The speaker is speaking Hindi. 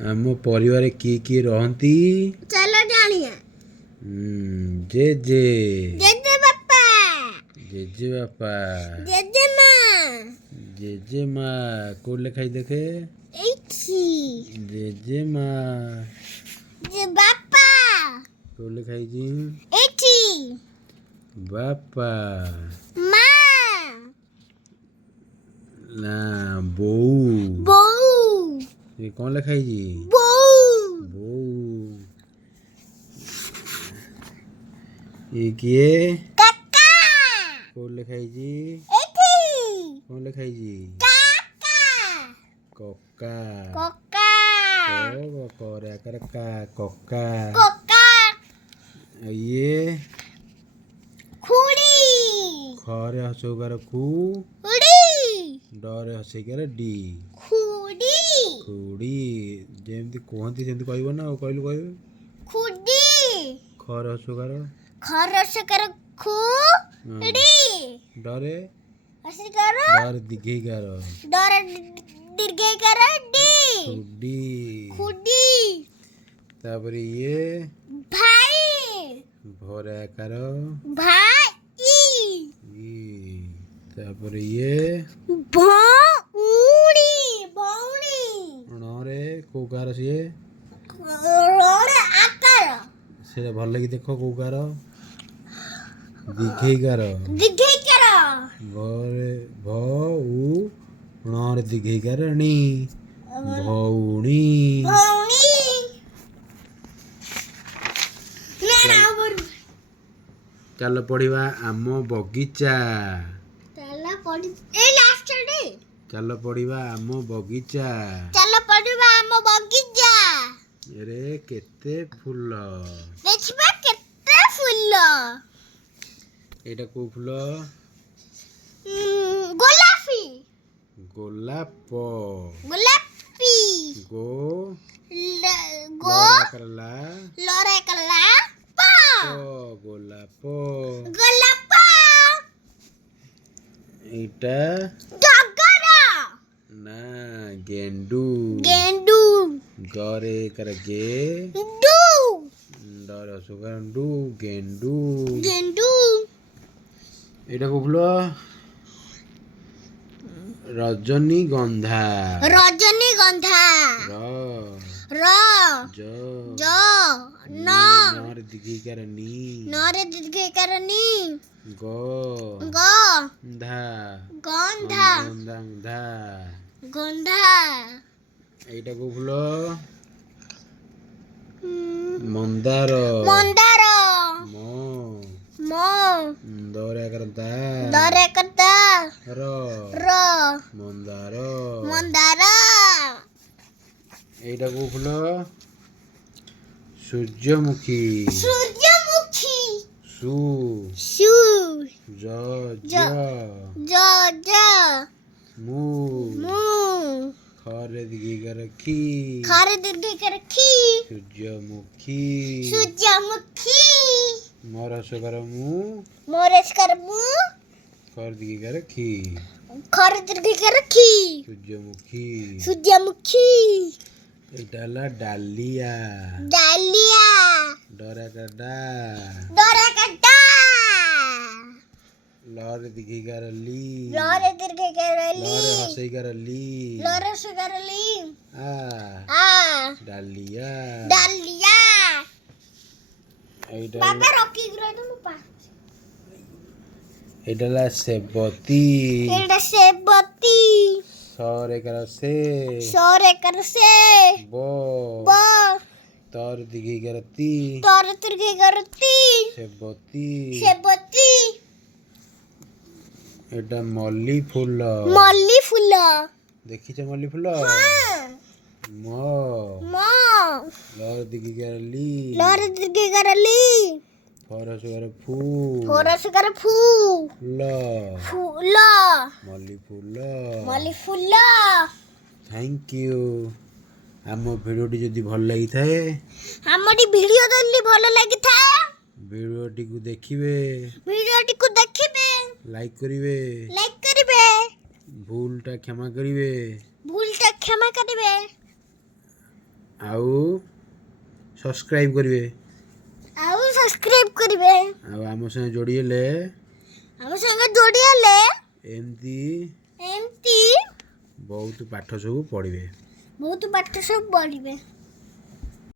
आम परिवार किए रहती? चलो जानिए। जेजे जेजे बापा, जेजे बापा, जेजे माँ, जेजे माँ को लिखाई देखे एठी, जेजे माँ जे बापा को लिखाई जी एठी, बापा माँ ना बऊ बऊ ये कौन लिखाई जी बऊ बऊ ये किए काका को लिखाई जी एठी कौन लिखाई जी काका कोका कोका को कोरे कर का कोका कोका ये खुड़ी खरे हसोगर खू खुड़ी डरे हसेगर डी खुड़ी खुड़ी जेमती कहती सेमती कहब ना कहलु कहबे खुड़ी खरे हसोगर खरस कर खुड़ी डरे ऐसे करो डर दिखे कर डर दीर्घ कर डी खुडी खुड़ी तापरे ये भाई भरे कर भाई तापरे ये भौड़ी भौड़ी अणरे कोकार से रोड़े आकार से भल लगी देखो कोकार दिखे कर दीर्घ कर भरे भऊ णरे दिखे कर नी भौणी भौड़ी ना बोल चल पढ़िबा आम बगीचा चला पड़ी ए लास्ट डे चल पढ़िबा आम बगीचा चला पड़वा हम बगीचा रे केते फूल देखिबा केते फूल एटा को फूल गोलापी गोलाप गोलापी गो गो करला लोरे कला पा गोलाप गोलाप एटा डगरा ना गेंडू गेंडू गरे कर गे डू डर सुगंडू गेंडू गेंडू एटा को फूल रजनीगंधा रजनीगंधा र र ज ज न नर दिखी कर नी नरे दीर्घ करनी ग ग धा गंधा गंधा गंधा এইটা কো ফুল मंदार मंदार म म दरे करता दरे करता र र मंदार मंदार এইটা কো ফুল सूर्यमुखी सूर्यमुखी सु सु ज ज ज ज ज मु मु खरे दिखी कर खी खारे दीर्घ कर खी सूर्यमुखी सूर्यमुखी मोर सकर मु मोरेश कर मु खर दिखी कर खी खारे दीर्घ कर खी सूर्यमुखी सूर्यमुखी এটা হলো ডালিয়া डालिया ডরা কাটা डोरा कट्टा লরে দিঘি গারলি लोरे दीर्घ कर ली লরে হসই গারলি लोरे से कर ली আ आ ডালিয়া डालिया এইটা बाबा रॉकी ग्रो तो मुपा এটা হলো সেবতী एड़ा से बत्ती সরে কর সে सोरे कर से ব ब তর দিঘি গারতি तोर दीर्घ करती সেবতী से बत्ती এটা মল্লি ফুল मल्ली फूल দেখিছ মল্লি ফুল ম म লর দিঘি গারলি लोरे दीर्घ कर ली ফরস করে ফু फोरस कर फू ল फूल मल्ली फूल मल्ली फूल थैंक यू आम भिडियोटी जदि भल लगी थाए हमरी वीडियो जल्दी भलो लागि था भिडियोटी को देखिबे वीडियोटी को देखिबे लाइक करिवे लाइक करिबे भूलटा क्षमा करिवे भूलटा क्षमा करिबे ଆଉ ସବସ୍କ୍ରାଇବ୍ କରିବେ ଆଉ ସବସ୍କ୍ରାଇବ୍ କରିବେ ଆଉ ଆମ ସାଙ୍ଗେ ଯୋଡ଼ି ହେଲେ ଆମ ସାଙ୍ଗେ ଯୋଡ଼ି ହେଲେ ଏମିତି ଏମିତି ବହୁତ ପାଠ ସବୁ ପଢ଼ିବେ। ବହୁତ ପାଠ ସବୁ ପଢ଼ିବେ।